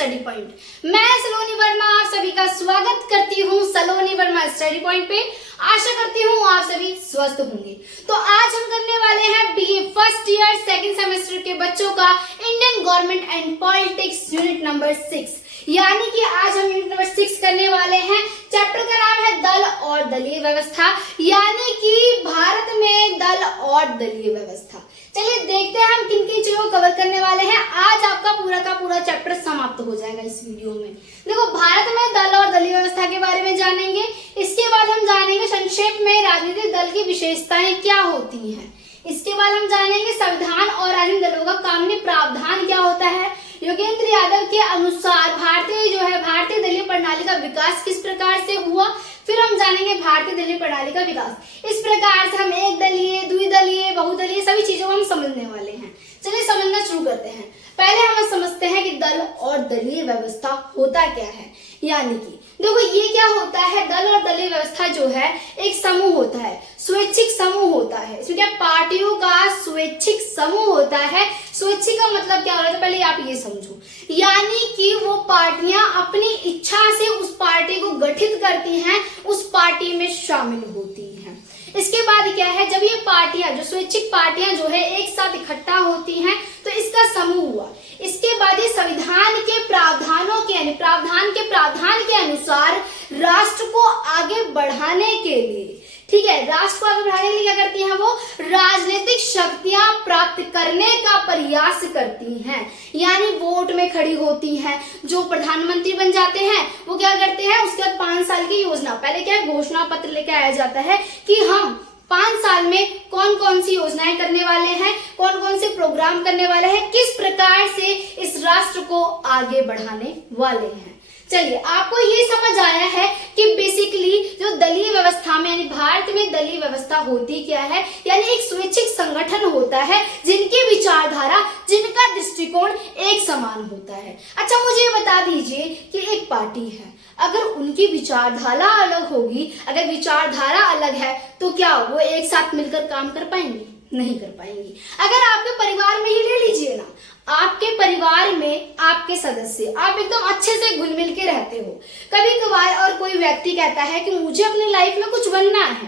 Study point. मैं सलोनी वर्मा आप सभी का स्वागत करती हूँ सलोनी वर्मा स्टडी पॉइंट पे। आशा करती हूँ आप सभी स्वस्थ होंगे। तो आज हम करने वाले हैं BA first year second semester के बच्चों का Indian government and politics unit number 6, यानी कि आज हम यूनिट नंबर 6 करने वाले हैं। चैप्टर का नाम है दल और दलीय व्यवस्था, यानी कि भारत में दल और दलीय व्यवस्था। चलिए देखते हैं हम किन किन चीजों को कवर करने वाले हैं। आज आपका पूरा का पूरा चैप्टर समाप्त हो जाएगा इस वीडियो में। देखो, भारत में दल और दलीय व्यवस्था के बारे में जानेंगे। इसके बाद हम जानेंगे संक्षेप में राजनीतिक दल की विशेषताएं क्या होती हैं। इसके बाद हम जानेंगे संविधान और राजनीतिक दलों का कानूनी प्रावधान क्या होता है। योगेंद्र यादव के अनुसार भारतीय दलीय प्रणाली का विकास किस प्रकार से हुआ। फिर हम जानेंगे भारतीय दलीय प्रणाली का विकास। इस प्रकार से हम एक दलीय, द्विदलीय, बहुदलीय सभी चीजों को हम समझने वाले हैं। चलिए समझना शुरू करते हैं। पहले हम समझते हैं कि दल और दलीय व्यवस्था होता क्या है। यानी कि देखो, ये क्या होता है, दल और दलीय व्यवस्था जो है एक समूह होता है, स्वैच्छिक समूह होता है। इसमें क्या, पार्टियों का स्वैच्छिक समूह होता है। स्वैच्छिक का मतलब क्या हो रहा है, तो पहले आप ये समझो, यानी कि वो पार्टियां अपनी इच्छा से उस पार्टी को गठित करती हैं, उस पार्टी में शामिल होती हैं। इसके बाद क्या है, जब ये पार्टियां, जो स्वैच्छिक पार्टियां जो है एक साथ इकट्ठा होती हैं, तो इसका समूह हुआ। इसके बाद ये संविधान के प्रावधानों के यानी प्रावधान के अनुसार राष्ट्र को आगे बढ़ाने के लिए, ठीक है, राष्ट्र को आगे बढ़ाने के लिए क्या करती हैं, वो राजनीतिक शक्तियां प्राप्त करने का प्रयास करती हैं। यानी वोट में खड़ी होती हैं। जो प्रधानमंत्री बन जाते हैं वो क्या करते हैं, उसके बाद 5 साल की योजना, पहले क्या घोषणा पत्र लेकर आया जाता है कि हम 5 साल में कौन कौन सी योजनाएं करने वाले हैं, कौन कौन से प्रोग्राम करने वाले हैं, किस प्रकार से इस राष्ट्र को आगे बढ़ाने वाले हैं। चलिए, आपको ये समझ आया है कि बेसिकली जो दलीय व्यवस्था में यानी भारत में दलीय व्यवस्था होती क्या है। यानी एक स्वैच्छिक संगठन होता है जिनकी विचारधारा, जिनका दृष्टिकोण एक समान होता है। अच्छा, मुझे ये बता दीजिए कि एक पार्टी है, अगर उनकी विचारधारा अलग होगी, अगर विचारधारा अलग है, तो क्या वो एक साथ मिलकर काम कर पाएंगे? नहीं कर पाएंगी। अगर आपके परिवार में ही ले लीजिए ना, आपके परिवार में आपके सदस्य, आप एकदम अच्छे से घुल मिल के रहते हो। कभी कभार और कोई व्यक्ति कहता है कि मुझे अपनी लाइफ में कुछ बनना है,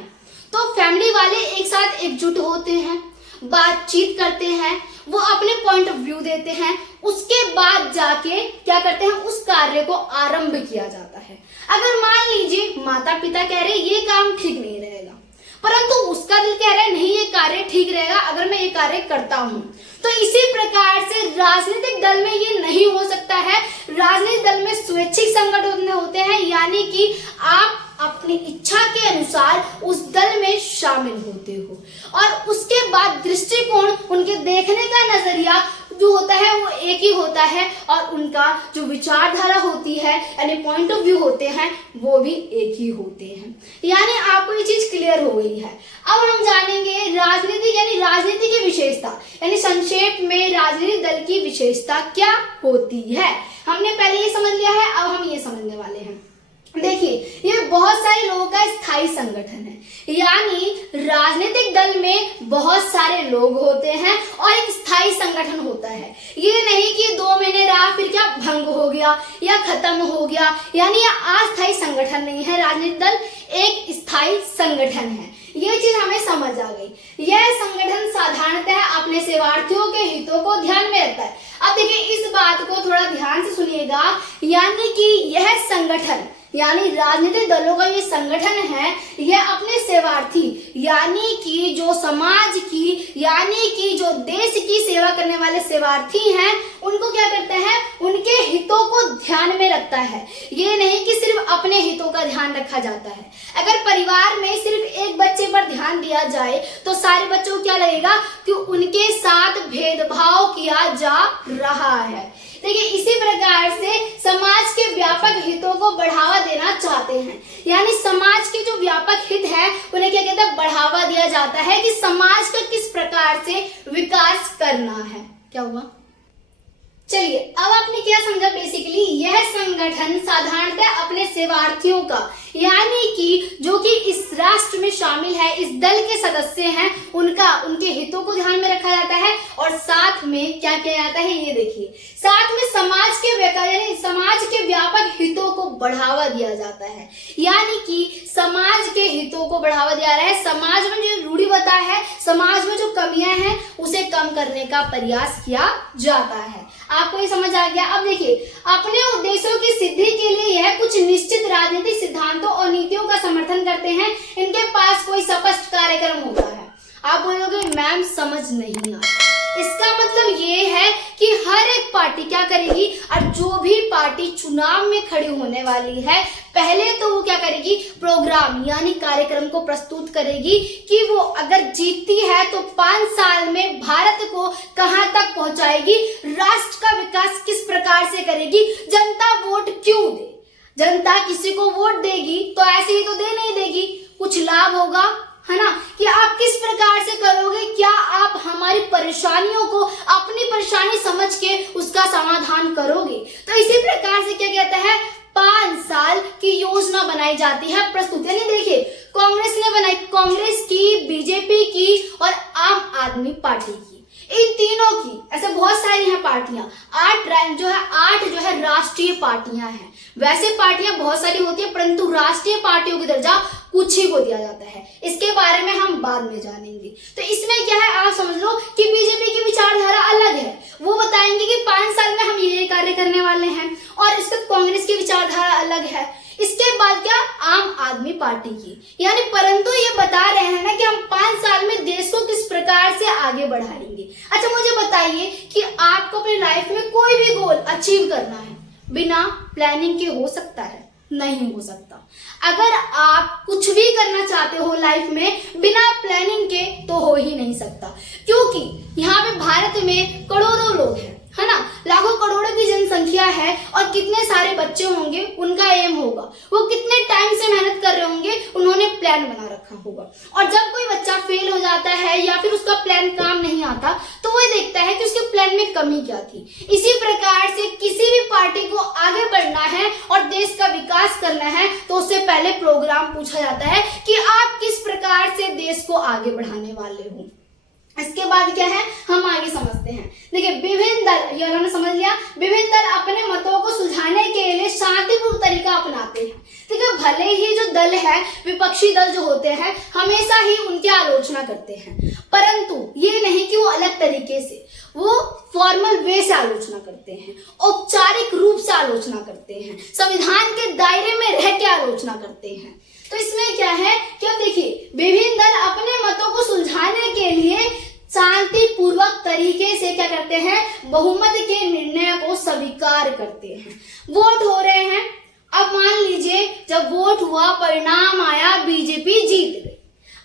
तो फैमिली वाले एक साथ एकजुट होते हैं, बातचीत करते हैं, वो अपने पॉइंट ऑफ व्यू देते हैं, उसके बाद जाके क्या करते हैं, उस कार्य को आरंभ किया जाता है। अगर मान लीजिए माता पिता कह रहे ये काम ठीक नहीं रहेगा, परंतु उसका दिल कह रहा है नहीं ये कार्य ठीक रहेगा अगर मैं ये कार्य करता हूं, तो इसी प्रकार से राजनीतिक दल में ये नहीं हो सकता है। राजनीतिक दल में स्वैच्छिक संगठन होते हैं, यानी कि आप अपनी इच्छा के अनुसार उस दल में शामिल होते हो, और उसके बाद दृष्टिकोण, उनके देखने का नजरिया जो होता है वो एक ही होता है, और उनका जो विचारधारा होती है यानी पॉइंट ऑफ व्यू होते हैं वो भी एक ही होते हैं। यानी आपको ये चीज क्लियर हो गई है। अब हम जानेंगे राजनीति की विशेषता, यानी संक्षेप में राजनीतिक दल की विशेषता क्या होती है। हमने पहले ये समझ लिया है, अब हम ये समझने वाले हैं। देखिए, ये बहुत सारे लोगों का स्थायी संगठन है, यानी राजनीतिक दल में बहुत सारे लोग होते हैं और एक स्थायी संगठन होता है। ये नहीं कि 2 महीने रहा फिर क्या भंग हो गया या खत्म हो गया, यानी यह अस्थायी संगठन नहीं है। राजनीतिक दल एक स्थायी संगठन है, ये चीज हमें समझ आ गई। यह संगठन साधारणतः अपने सेवार्थियों के हितों को ध्यान में रखता है। अब देखिए, इस बात को थोड़ा ध्यान से सुनिएगा, यानी कि यह संगठन यानी राजनीतिक दलों का ये संगठन है, यह अपने सेवार्थी यानी कि जो समाज की यानी कि जो देश की सेवा करने वाले सेवार्थी हैं, उनको क्या करता है, उनके हितों को ध्यान में रखता है। ये नहीं कि सिर्फ अपने हितों का ध्यान रखा जाता है। अगर परिवार में सिर्फ एक बच्चे पर ध्यान दिया जाए तो सारे बच्चों को क्या लगेगा कि उनके साथ भेदभाव किया जा रहा है। देखिए, इसी प्रकार से समाज के व्यापक हितों को बढ़ावा देना चाहते हैं, यानी समाज के जो व्यापक हित है उन्हें क्या कहते हैं, बढ़ावा दिया जाता है कि समाज का किस प्रकार से विकास करना है। क्या हुआ? चलिए, अब आपने क्या समझा, बेसिकली यह संगठन साधारणतः अपने सेवार्थियों का यानी कि जो कि इस राष्ट्र में शामिल है, इस दल के सदस्य हैं, उनके हितों को ध्यान में रखा जाता है। और साथ में क्या किया जाता है, ये देखिए, साथ में समाज के व्यापक हितों को बढ़ावा दिया जाता है। यानी कि समाज के हितों को बढ़ावा दिया रहा है, समाज में जो रूढ़िवादिता है, समाज में जो कमियां हैं, उसे कम करने का प्रयास किया जाता है। आपको ये समझ आ गया। अब देखिए, अपने उद्देश्यों की सिद्धि के लिए यह कुछ निश्चित राजनीतिक सिद्धांतों और नीतियों का समर्थन करते हैं। इनके पास कोई स्पष्ट कार्यक्रम होता है। आप बोलोगे मैम समझ नहीं आता। इसका मतलब ये है कि हर एक पार्टी क्या करेगी, और जो भी पार्टी चुनाव में खड़ी होने वाली है, पहले तो वो क्या करेगी, प्रोग्राम यानी कार्यक्रम को प्रस्तुत करेगी कि वो अगर जीतती है तो 5 साल में भारत को कहां तक पहुंचाएगी, राष्ट्र का विकास किस प्रकार से करेगी, जनता वोट क्यों दे। जनता किसी को वोट देगी तो ऐसे ही तो दे नहीं देगी, कुछ लाभ होगा, है ना, कि आप किस प्रकार से करोगे, क्या आप हमारी परेशानियों को अपनी परेशानी समझ के उसका समाधान करोगे। तो इसी प्रकार से क्या कहता है, 5 साल की योजना बनाई जाती है, प्रस्तुत। यानी देखिए, कांग्रेस ने बनाई, कांग्रेस की, बीजेपी की और आम आदमी पार्टी की, इन तीनों की, ऐसे बहुत सारी हैं पार्टियां, 8 जो है राष्ट्रीय पार्टियां हैं। वैसे पार्टियां बहुत सारी होती है, परंतु राष्ट्रीय पार्टियों की दर्जा कुछ ही को दिया जाता है। इसके बारे में हम बाद में जानेंगे। तो इसमें क्या है, आप समझ लो कि बीजेपी की विचारधारा अलग है, वो बताएंगे कि 5 साल में हम ये कार्य करने वाले हैं, और इसके कांग्रेस की विचारधारा अलग है। इसके बाद क्या, आम आदमी पार्टी की, यानी परंतु ये बता रहे हैं ना कि हम 5 साल में देश को किस प्रकार से आगे बढ़ाएंगे। अच्छा मुझे बताइए कि आपको अपनी लाइफ में कोई भी गोल अचीव करना है, बिना प्लानिंग के हो सकता है? नहीं हो सकता। अगर आप कुछ भी करना चाहते हो लाइफ में बिना प्लानिंग के, तो हो ही नहीं सकता, क्योंकि यहाँ पे भारत में करोड़ों लोग हैं, है ना, लाखों करोड़ों की जनसंख्या है, और कितने सारे बच्चे होंगे, उनका एम होगा, वो कितने टाइम से मेहनत कर रहे होंगे, उन्होंने प्लान बना रखा होगा। और जब कोई बच्चा फेल हो जाता है या फिर उसका प्लान काम नहीं आता, तो वो देखता है कि उसके प्लान में कमी क्या थी। इसी प्रकार से किसी भी पार्टी को आगे बढ़ना है और देश का विकास करना है, तो उससे पहले प्रोग्राम पूछा जाता है कि आप किस प्रकार से देश को आगे बढ़ाने वाले हो। इसके बाद क्या है, हम आगे समझते हैं। देखिए, विभिन्न दल, ये हमने समझ लिया, विभिन्न दल अपने मतों को सुलझाने के लिए शांतिपूर्ण तरीका अपनाते हैं। ठीक है, भले ही जो दल है, विपक्षी दल जो होते हैं, हमेशा ही उनकी आलोचना करते हैं, परंतु ये नहीं कि वो अलग तरीके से, वो फॉर्मल वे से आलोचना करते हैं, औपचारिक रूप से आलोचना करते हैं, संविधान के दायरे में रह के आलोचना करते हैं। तो इसमें क्या है कि अब देखिए, विभिन्न दल अपने मतों को सुलझाने के लिए शांतिपूर्वक तरीके से क्या करते हैं, बहुमत के निर्णय को स्वीकार करते हैं। वोट हो रहे हैं, अब मान लीजिए जब वोट हुआ, परिणाम आया, बीजेपी जीत गई।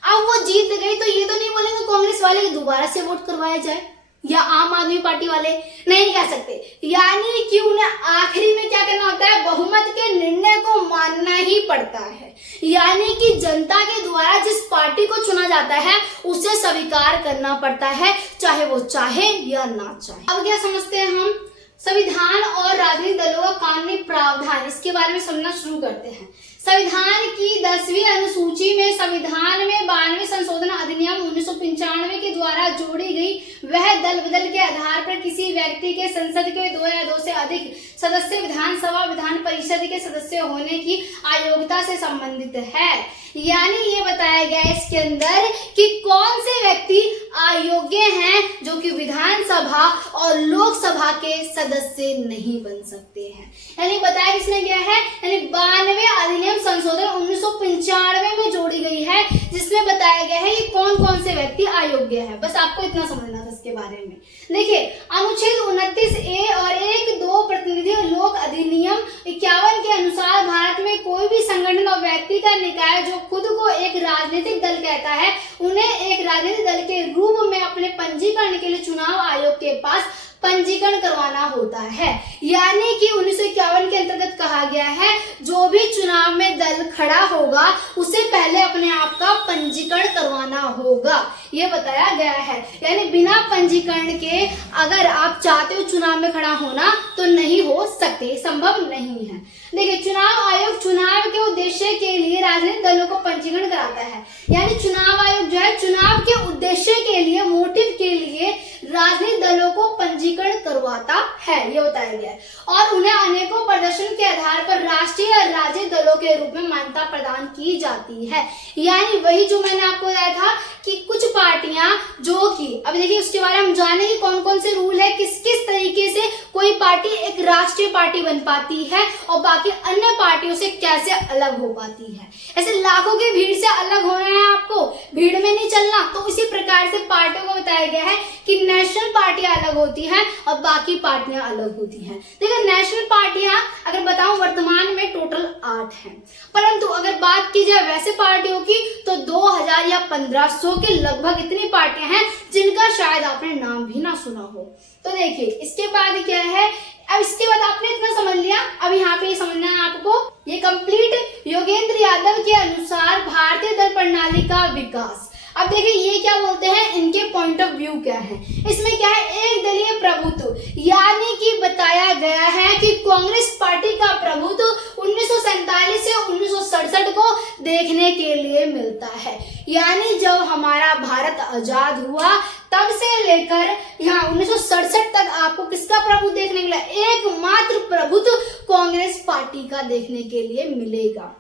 अब वो जीत गई तो ये तो नहीं बोलेंगे कांग्रेस वाले कि दोबारा से वोट करवाया जाए, या आम आदमी पार्टी वाले नहीं कह सकते। यानी कि उन्हें आखिरी में क्या करना होता है, बहुमत के निर्णय को मानना ही पड़ता है। यानी कि जनता के द्वारा जिस पार्टी को चुना जाता है, उसे स्वीकार करना पड़ता है, चाहे वो चाहे या ना चाहे। अब क्या समझते हैं हम, संविधान और राजनीतिक दलों का कानूनी प्रावधान, इसके बारे में समझना शुरू करते हैं। संविधान की 10वीं अनुसूची में संविधान में 92 संशोधन अधिनियम 1995 के द्वारा जोड़ी गई वह दल बदल के आधार पर किसी व्यक्ति के संसद के 2 या 2 से अधिक सदस्य विधानसभा विधान परिषद के सदस्य होने की अयोग्यता से संबंधित है। यानी ये बताया गया है इसके अंदर कि कौन से व्यक्ति अयोग्य हैं जो कि विधानसभा और लोकसभा के सदस्य नहीं बन सकते हैं। यानी बताया किसने गया है, यानी 92 अधिनियम संशोधन 1995 में जोड़ी गई है, जिसमें बताया गया है कि कौन कौन से व्यक्ति अयोग्य है। बस आपको इतना समझना था इसके बारे में। देखिए, अनुच्छेद 29A और 1(2) प्रतिनिधि लोक अधिनियम 51 के अनुसार भारत में कोई भी संगठन और व्यक्ति का निकाय जो खुद को एक राजनीतिक दल कहता है, उन्हें एक राजनीतिक दल के रूप में अपने पंजीकरण के लिए चुनाव आयोग के पास पंजीकरण करवाना होता है। यानी कि 1951 के अंतर्गत कहा गया है, जो भी चुनाव में दल खड़ा होगा उसे पहले अपने आप का पंजीकरण करवाना होगा, ये बताया गया है। यानी बिना पंजीकरण के अगर आप चाहते हो चुनाव में खड़ा होना तो नहीं हो सकते, संभव नहीं है। देखिए, चुनाव आयोग चुनाव के उद्देश्य के लिए राजनीतिक दलों को पंजीकरण कराता है। यानी चुनाव आयोग जो है चुनाव के उद्देश्य के लिए, मोटिव के लिए राजनीतिक दलों को पंजीकरण करवाता है, ये बताया गया है। और उन्हें अनेकों प्रदर्शन के आधार पर राष्ट्रीय और राज्य दलों के रूप में मान्यता प्रदान की जाती है। यानी वही जो मैंने आपको बताया था कि कुछ पार्टियां जो कि, अब देखिए उसके बारे में हम जाने कि कौन कौन से रूल है, किस किस तरीके से कोई पार्टी एक राष्ट्रीय पार्टी बन पाती है और बाकी अन्य पार्टियों से कैसे अलग हो पाती है। ऐसे लाखों की भीड़ से अलग होना है आपको, भीड़ में नहीं चलना। तो इसी प्रकार से पार्टियों को बताया गया है कि नेशनल पार्टियां अलग होती हैं और बाकी पार्टियां अलग होती हैं। देखिए, नेशनल पार्टियां अगर बताऊं वर्तमान में टोटल 8 हैं, परंतु अगर बात की जाए वैसे पार्टियों की तो 2000 या 1500 के लगभग इतनी पार्टियां हैं जिनका शायद आपने नाम भी ना सुना हो। तो देखिए इसके बाद क्या है, अब इसके बाद आपने इतना समझ लिया, अब यहाँ पे समझना है आपको ये कंप्लीट योगेंद्र यादव के अनुसार भारतीय दल प्रणाली का विकास। अब देखिए ये क्या बोलते हैं, इनके पॉइंट ऑफ व्यू क्या है। इसमें क्या है, एक दलीय प्रभुत्व, यानी कि बताया गया है कि कांग्रेस पार्टी का प्रभुत्व 1947 से 1967 को देखने के लिए मिलता है। यानी जब हमारा भारत आजाद हुआ तब से लेकर यहाँ 1967 तक आपको किसका प्रभुत्व देखने के लिए, एकमात्र प्रभुत्व कांग्रेस पार्टी का देखने के लिए मिलेगा।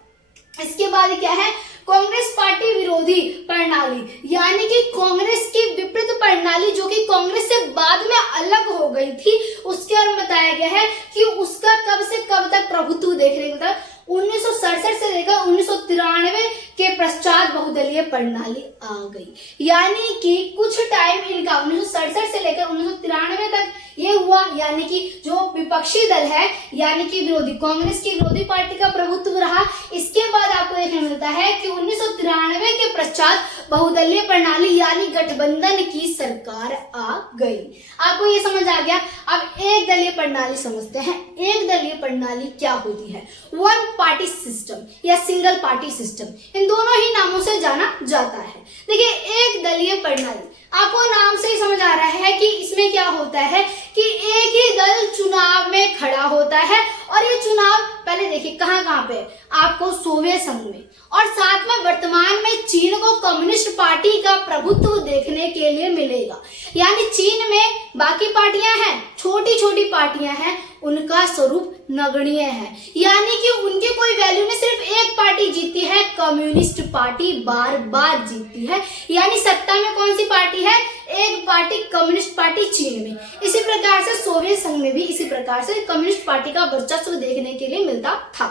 इसके बाद क्या है, कांग्रेस पार्टी विरोधी प्रणाली, यानी कि कांग्रेस की विपरीत प्रणाली जो कि कांग्रेस से बाद में अलग हो गई थी, उसके बारे में बताया गया है कि उसका कब से कब तक प्रभुत्व देखने को था। 1967 से लेकर 1993 के पश्चात बहुदलीय प्रणाली आ गई। यानी कि कुछ टाइम इनका 1967 से लेकर 1993 तक ये हुआ, यानी कि जो विपक्षी दल है यानी कि विरोधी, कांग्रेस की विरोधी पार्टी का प्रभुत्व रहा। इसके बाद आपको देखने मिलता है कि 1993 के पश्चात बहुदलीय प्रणाली यानी गठबंधन की सरकार आ गई। आपको ये समझ आ गया। अब एक दलीय प्रणाली समझते हैं। एक दलीय प्रणाली क्या होती है, वन पार्टी सिस्टम या सिंगल पार्टी सिस्टम, इन दोनों ही नामों से जाना जाता है। देखिए एक दलीय प्रणाली आपको नाम से ही समझ आ रहा है कि इसमें क्या होता है कि एक ही दल चुनाव में खड़ा होता है और ये चुनाव पहले देखिए कहाँ कहाँ पे, आपको सोवियत संघ में और साथ में वर्तमान में चीन को कम्युनिस्ट पार्टी का प्रभुत्व देखने के लिए मिलेगा। यानी चीन में बाकी पार्टियां हैं, छोटी छोटी पार्टियां हैं, उनका स्वरूप नगण्य है, यानी कि उनके कोई वैल्यू नहीं, सिर्फ एक पार्टी जीतती है, कम्युनिस्ट पार्टी बार बार जीतती है। यानी सत्ता में कौन सी पार्टी है, एक पार्टी कम्युनिस्ट पार्टी चीन में। इसी प्रकार से सोवियत संघ में भी इसी प्रकार से कम्युनिस्ट पार्टी का वर्चस्व देखने के लिए मिलता था।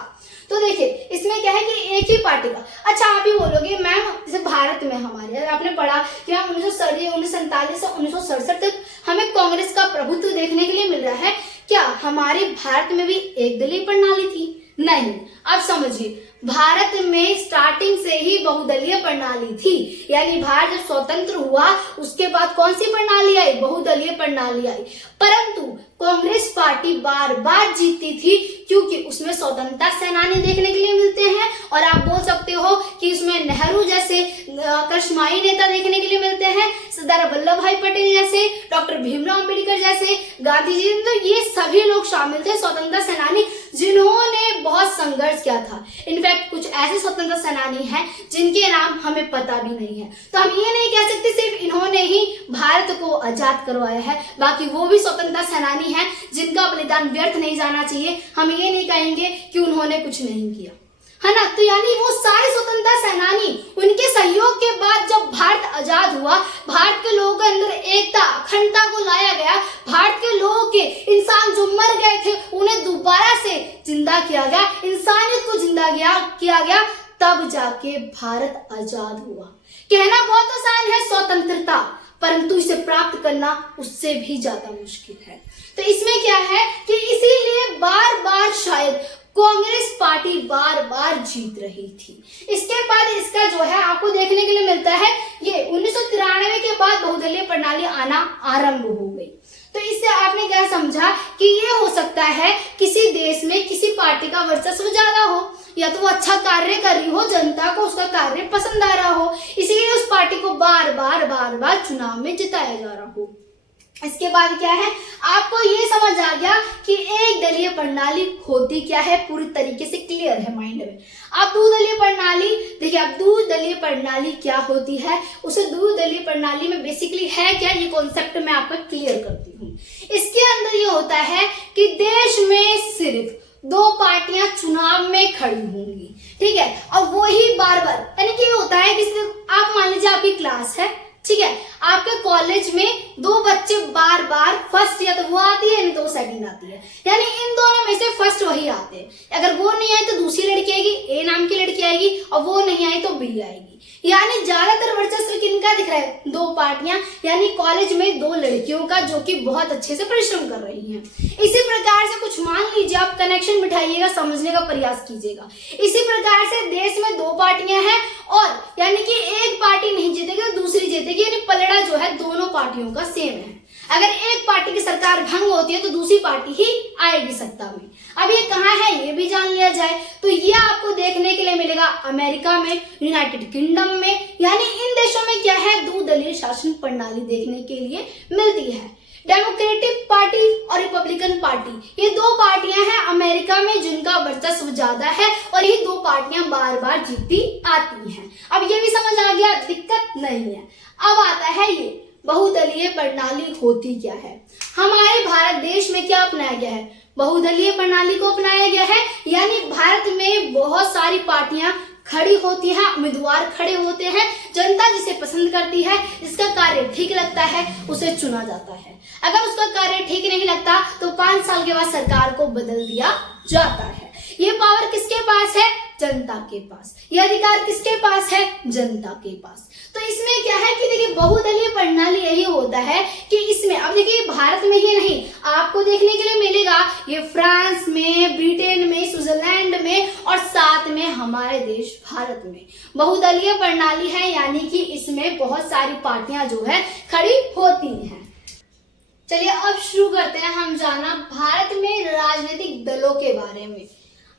तो देखिए इसमें क्या है कि एक ही पार्टी का, अच्छा आप ही बोलोगे मैम जैसे भारत में हमारे आपने पढ़ा कि मैम 1947 से 1967 तक हमें कांग्रेस का प्रभुत्व देखने के लिए मिल रहा है, क्या हमारे भारत में भी एक दलीय प्रणाली थी? नहीं। अब समझिए भारत में स्टार्टिंग से ही बहुदलीय प्रणाली थी, यानी भारत जब स्वतंत्र हुआ उसके बाद कौन सी प्रणाली आई, बहुदलीय प्रणाली आई। परंतु कांग्रेस पार्टी बार बार जीतती थी क्योंकि उसमें स्वतंत्रता सेनानी देखने के लिए मिलते हैं और आप बोल सकते हो कि इसमें नेहरू जैसे करिश्माई नेता देखने के लिए मिलते हैं, सरदार वल्लभ भाई पटेल जैसे, डॉक्टर भीमराव अम्बेडकर जैसे, गांधी जी, तो ये सभी लोग शामिल थे स्वतंत्रता सेनानी जिन्होंने बहुत संघर्ष किया था। इनफैक्ट कुछ ऐसे स्वतंत्रता सेनानी हैं जिनके नाम हमें पता भी नहीं है, तो हम ये नहीं कह सकते सिर्फ इन्होंने ही भारत को आजाद करवाया है, बाकी वो भी स्वतंत्रता सेनानी हैं जिनका बलिदान व्यर्थ नहीं जाना चाहिए। हम ये नहीं कहेंगे कि उन्होंने कुछ नहीं किया, है ना। तो यानी वो सारे स्वतंत्रता सेनानी, उनके सहयोग के बाद जब भारत आजाद हुआ, भारत के लोगों के अंदर एकता अखंडता को लाया गया, भारत के लोगों के, इंसान जो मर गए थे उन्हें दोबारा से जिंदा किया गया, इंसानियत को जिंदा किया गया, तब जाके भारत आजाद हुआ। कहना बहुत आसान है स्वतंत्रता, परंतु इसे प्राप्त करना उससे भी ज्यादा मुश्किल है। तो इसमें क्या है कि इसीलिए बार बार शायद कांग्रेस पार्टी बार बार जीत रही थी। इसके बाद इसका जो है आपको देखने के लिए मिलता है ये 1993 के बाद बहुदलीय प्रणाली आना आरंभ हो गई। तो इससे आपने क्या समझा कि ये हो सकता है किसी देश में किसी पार्टी का वर्चस्व ज्यादा हो, या तो वो अच्छा कार्य कर रही हो, जनता को उसका कार्य पसंद आ रहा हो, इसीलिए उस पार्टी को बार बार चुनाव में जिताया जा रहा हो। इसके बाद क्या है, आपको ये समझ आ गया कि एक दलीय प्रणाली होती क्या है, पूरी तरीके से क्लियर है माइंड में। अब द्विदलीय प्रणाली देखिए, अब द्विदलीय प्रणाली क्या होती है, उसे द्विदलीय प्रणाली में बेसिकली है क्या, ये कॉन्सेप्ट मैं आपको क्लियर करती हूँ। इसके अंदर ये होता है कि देश में सिर्फ दो पार्टियां चुनाव में खड़ी होंगी, ठीक है, और वही बार बार, यानी कि ये होता है कि आप मान लीजिए आपकी क्लास है, ठीक है, आपके कॉलेज में दो बच्चे बार बार फर्स्ट या तो वो आती है नहीं तो वो सेकंड आती है, यानी इन दोनों में से फर्स्ट वही आते हैं। अगर वो नहीं आए तो दूसरी लड़की आएगी, ए नाम की लड़की आएगी, और वो नहीं आई तो बी आएगी। यानी ज्यादातर वर्चस्व किनका दिख रहा है, दो पार्टियां, यानी कॉलेज में दो लड़कियों का, जो कि बहुत अच्छे से परिश्रम कर रही हैं। इसी प्रकार से कुछ मान लीजिए, आप कनेक्शन बिठाइएगा, समझने का प्रयास कीजिएगा। इसी प्रकार से देश में दो पार्टियां हैं, और यानी कि एक पार्टी नहीं जीतेगी और दूसरी जीतेगी, यानी पलड़ा जो है दोनों पार्टियों का सेम है। अगर एक पार्टी की सरकार भंग होती है तो दूसरी पार्टी ही आएगी सत्ता में। अब ये कहाँ है ये भी जान लिया जाए तो ये आपको देखने के लिए मिलेगा अमेरिका में, यूनाइटेड किंगडम में, यानी इन देशों में क्या है, द्विदलीय शासन प्रणाली देखने के लिए मिलती है। डेमोक्रेटिक पार्टी और रिपब्लिकन पार्टी, ये दो पार्टियां हैं अमेरिका में जिनका वर्चस्व ज्यादा है, और ये दो पार्टियां बार बार जीतती आती हैं। अब ये भी समझ आ गया, दिक्कत नहीं है। अब आता है ये बहुदलीय प्रणाली होती क्या है। हमारे भारत देश में क्या अपनाया गया है, बहुदलीय प्रणाली को अपनाया गया है, यानी भारत में बहुत सारी पार्टियां खड़ी होती हैं, उम्मीदवार खड़े होते हैं, जनता जिसे पसंद करती है, जिसका कार्य ठीक लगता है उसे चुना जाता है। अगर उसका कार्य ठीक नहीं लगता तो 5 साल के बाद सरकार को बदल दिया जाता है। ये पावर किसके पास है, जनता के पास। ये अधिकार किसके पास है, जनता के पास। तो इसमें क्या है कि देखिए बहुदलीय प्रणाली यही होता है कि इसमें, अब देखिए भारत में ही नहीं, आपको देखने के लिए मिलेगा ये फ्रांस में, ब्रिटेन में, स्विट्जरलैंड में, और साथ में हमारे देश भारत में बहुदलीय प्रणाली है, यानी कि इसमें बहुत सारी पार्टियां जो है खड़ी होती हैं। चलिए अब शुरू करते हैं हम जाना भारत में राजनीतिक दलों के बारे में।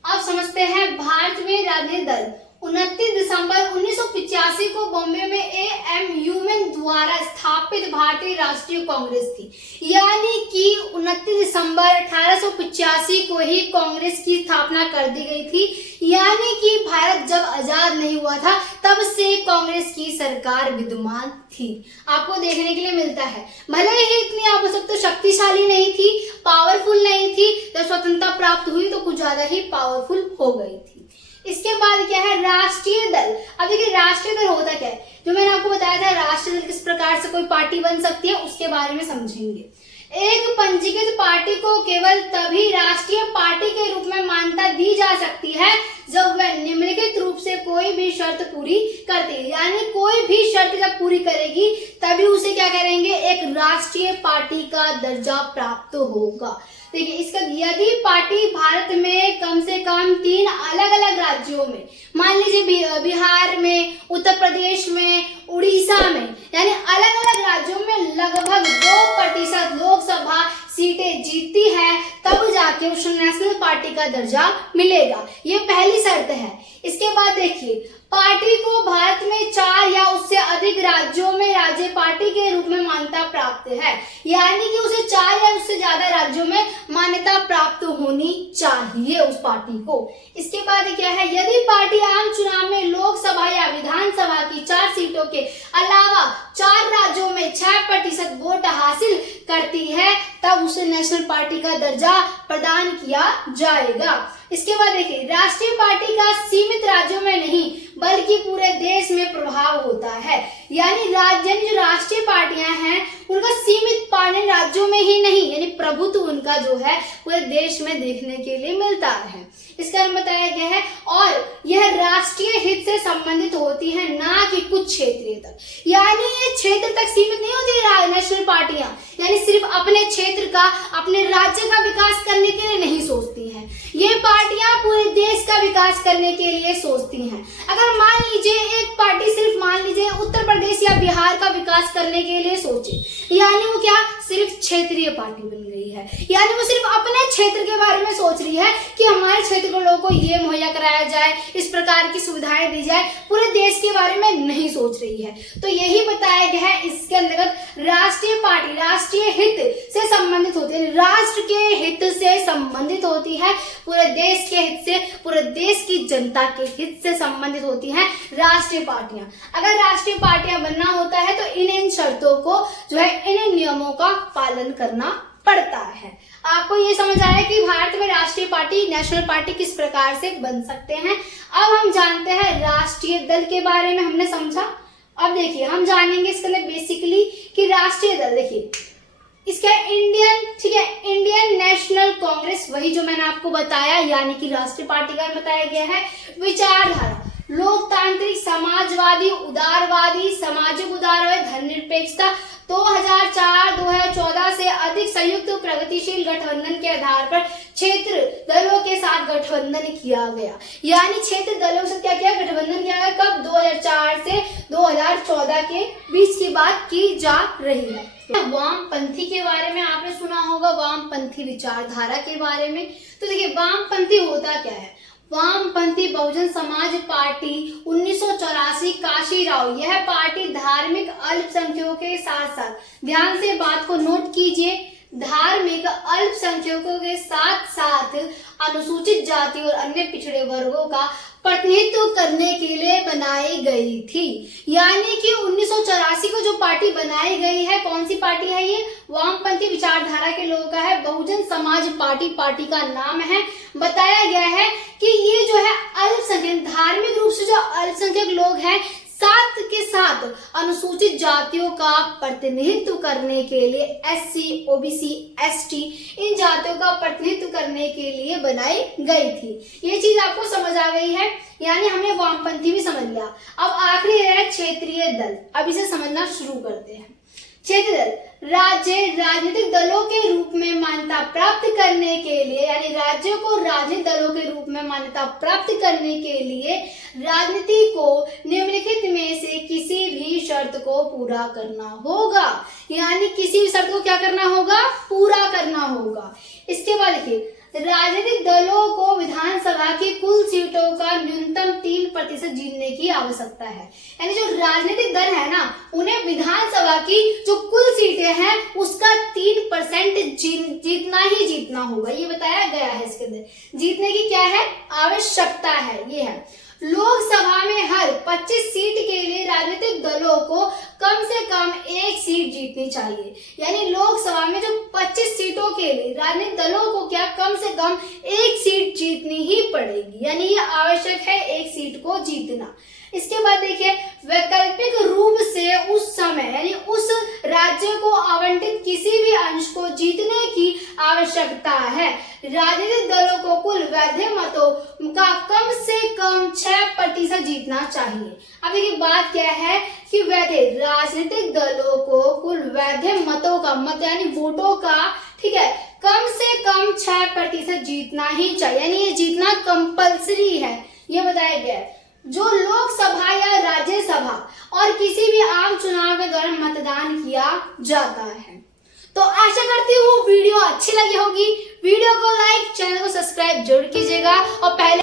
अब समझते हैं भारत में राजनीतिक दल। 29 दिसंबर 1985 को बॉम्बे में एएमयू में द्वारा स्थापित भारतीय राष्ट्रीय कांग्रेस थी, यानी कि 29 दिसंबर 1885 को ही कांग्रेस की स्थापना कर दी गई थी। यानी कि भारत जब आजाद नहीं हुआ था तब से कांग्रेस की सरकार विद्यमान थी, आपको देखने के लिए मिलता है। भले ही इतनी आप सकते शक्तिशाली नहीं थी, पावरफुल नहीं थी, जब स्वतंत्रता प्राप्त हुई तो कुछ ज्यादा ही पावरफुल हो गई थी। इसके बाद क्या है, राष्ट्रीय दल। अब देखिए राष्ट्रीय दल होता क्या है, जो मैंने आपको बताया था राष्ट्रीय दल किस प्रकार से कोई पार्टी बन सकती है उसके बारे में समझेंगे। एक पंजीकृत पार्टी को केवल तभी राष्ट्रीय पार्टी के रूप में मान्यता दी जा सकती है जब वह निम्नलिखित रूप से कोई भी शर्त पूरी करती है, यानी कोई भी शर्त जब पूरी करेगी तभी उसे क्या करेंगे, एक राष्ट्रीय पार्टी का दर्जा प्राप्त होगा। देखिए इसका, यदि पार्टी भारत में कम से कम 3 अलग अलग राज्यों में, मान लीजिए बिहार में, उत्तर प्रदेश में, उड़ीसा में, यानी अलग अलग राज्यों में लगभग 2% लोकसभा सीटें जीतती है तब जाके उसे नेशनल पार्टी का दर्जा मिलेगा। ये पहली शर्त है। इसके बाद देखिए पार्टी को भारत में 4 या उससे अधिक राज्यों में राज्य पार्टी के रूप में मान्यता प्राप्त है, यानी कि उसे 4 या उससे ज्यादा राज्यों में मान्यता प्राप्त होनी चाहिए उस पार्टी को। इसके बाद क्या है, यदि पार्टी आम चुनाव में लोकसभा या विधानसभा की 4 सीटों के अलावा 4 राज्यों में 6% वोट हासिल करती है तब उसे नेशनल पार्टी का दर्जा प्रदान किया जाएगा। इसके बाद देखिए राष्ट्रीय पार्टी का सीमित राज्यों में नहीं बल्कि पूरे देश में प्रभाव होता है, यानी जो राष्ट्रीय पार्टियां हैं उनका सीमित पाने राज्यों में ही नहीं, यानी प्रभुत्व उनका जो है पूरे देश में देखने के लिए मिलता है। इसका बताया गया है, और यह राष्ट्रीय हित से संबंधित होती है ना कि कुछ क्षेत्रीय तक, यानी ये क्षेत्र तक सीमित नहीं होती नेशनल पार्टियां, यानी सिर्फ अपने क्षेत्र का, अपने राज्य का विकास करने के लिए नहीं सोचती हैं, ये पार्टियां पूरे देश का विकास करने के लिए सोचती हैं। अगर मान लीजिए एक पार्टी सिर्फ मान लीजिए उत्तर प्रदेश या बिहार का विकास करने के लिए सोचे, यानी वो क्या सिर्फ क्षेत्रीय पार्टी बन गई है। यानी वो सिर्फ अपने क्षेत्र के बारे में सोच रही है कि हमारे क्षेत्र के लोगों को ये मुहैया कराया जाए, इस प्रकार की सुविधाएं दी जाए, पूरे देश के बारे में नहीं सोच रही है। तो यही बताया गया है इसके अंतर्गत राष्ट्रीय पार्टी राष्ट्रीय हित से संबंधित होती है, राष्ट्र के हित से संबंधित होती है, पूरे देश के हित से, पूरे देश की जनता के हित से संबंधित होती है राष्ट्रीय पार्टियां। अगर राष्ट्रीय पार्टियां बनना होता है तो इन शर्तों को जो है, इन नियमों का पालन करना पड़ता है। आपको ये समझ आया कि भारत में राष्ट्रीय पार्टी नेशनल पार्टी किस प्रकार से बन सकते हैं। अब हम जानते हैं राष्ट्रीय दल के बारे में, हमने समझा। अब देखिए हम जानेंगे इसके अंदर बेसिकली कि राष्ट्रीय दल, देखिए इसका इंडियन, ठीक है, इंडियन नेशनल कांग्रेस, वही जो मैंने आपको बताया, यानी कि राष्ट्रीय पार्टी का बताया गया है। विचारधारा लोकतांत्रिक, समाजवादी, उदारवादी, सामाजिक उदारवादी, धर्मनिरपेक्षता, 2004-2014 से अधिक संयुक्त प्रगतिशील गठबंधन के आधार पर क्षेत्र दलों के साथ गठबंधन किया गया। यानी क्षेत्र दलों से क्या किया, गठबंधन किया गया। कब? 2004 से 2014 के बीच की बात की जा रही है। वामपंथी के बारे में आपने सुना होगा, वामपंथी विचारधारा के बारे में। तो देखिए वामपंथी होता क्या है। वामपंथी बहुजन समाज पार्टी 1984 काशीराव, यह पार्टी धार्मिक अल्पसंख्यकों के साथ साथ, ध्यान से बात को नोट कीजिए, धार्मिक अल्पसंख्यकों के साथ साथ अनुसूचित जाति और अन्य पिछड़े वर्गों का प्रतिनिधित्व करने के लिए बनाई गई थी। यानी कि 1984 को जो पार्टी बनाई गई है, कौन सी पार्टी है ये? वामपंथी विचारधारा के लोगों का है, बहुजन समाज पार्टी, पार्टी का नाम है। बताया गया है कि ये जो है अल्पसंख्यक, धार्मिक रूप से जो अल्पसंख्यक लोग हैं, साथ के साथ अनुसूचित जातियों का प्रतिनिधित्व करने के लिए, एससी, ओबीसी, एसटी, इन जातियों का प्रतिनिधित्व करने के लिए बनाई गई थी। ये चीज आपको समझ आ गई है, यानी हमने वामपंथी भी समझ लिया। अब आखिरी है क्षेत्रीय दल। अब इसे समझना शुरू करते हैं। क्षेत्रीय दल राज्य राजनीतिक दलों के रूप में मान्यता प्राप्त करने के लिए, यानी राज्यों को राजनीतिक दलों के रूप में मान्यता प्राप्त करने के लिए राजनीति को निम्नलिखित में से किसी भी शर्त को पूरा करना होगा। यानी किसी भी शर्त को क्या करना होगा? पूरा करना होगा। इसके बाद देखिए राजनीतिक दलों को विधानसभा की कुल सीटों का न्यूनतम 3% जीतने की आवश्यकता है। यानी जो राजनीतिक दल है ना, उन्हें विधानसभा की जो कुल सीटें हैं उसका 3% जीतना ही जीतना होगा। ये बताया गया है इसके अंदर। जीतने की क्या है? आवश्यकता है। ये है लोकसभा में हर 25 सीट के लिए राजनीतिक दलों को कम से कम 1 सीट जीतनी चाहिए। यानी लोकसभा में जो 25 सीटों के लिए राजनीतिक दलों को क्या कम से कम 1 सीट जीतनी ही पड़ेगी। यानी ये आवश्यक है 1 सीट को जीतना। इसके बाद देखिए वैकल्पिक रूप से उस समय, यानी उस राज्य को आवंटित किसी भी अंश को जीतने की आवश्यकता है। राजनीतिक दलों को कुल वैध मतों का कम से कम 6% जीतना चाहिए। अब देखिए बात क्या है कि वैध राजनीतिक दलों को कुल वैध मतों का, मत यानी वोटों का, ठीक है, कम से कम 6% जीतना ही चाहिए। यानी ये जीतना कंपल्सरी है, ये बताया गया है। जो लोकसभा या राज्यसभा और किसी भी आम चुनाव के दौरान मतदान किया जाता है। तो आशा करती हूँ वीडियो अच्छी लगी होगी। वीडियो को लाइक, चैनल को सब्सक्राइब जरूर कीजिएगा और पहले